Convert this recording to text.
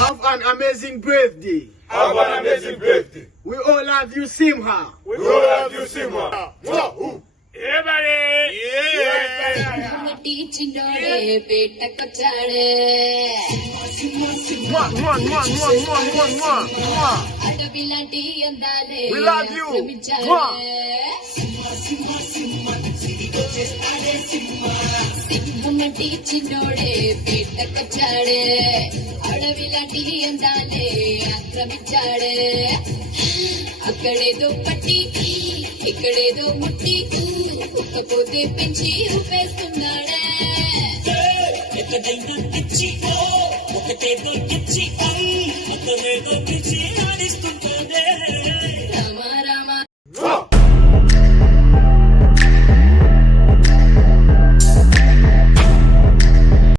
Have an amazing birthday. Have an amazing birthday. We all love you, Simha. We all love you, Simha. Everybody. We love you. సింహమటి చిన్నోడే పేటకొచ్చాడే అడవిలాంటి అందాలే ఆక్రమించాడే అక్కడేదో పట్టి ఇక్కడేదో ముట్టి కుక్కపోతే పెంచి ఊపేస్తున్నాడే ఒకటేదో తెచ్చి ఒకటేదో తెచ్చి ఒకరేదో తెచ్చి ఆడిస్తుంటాడే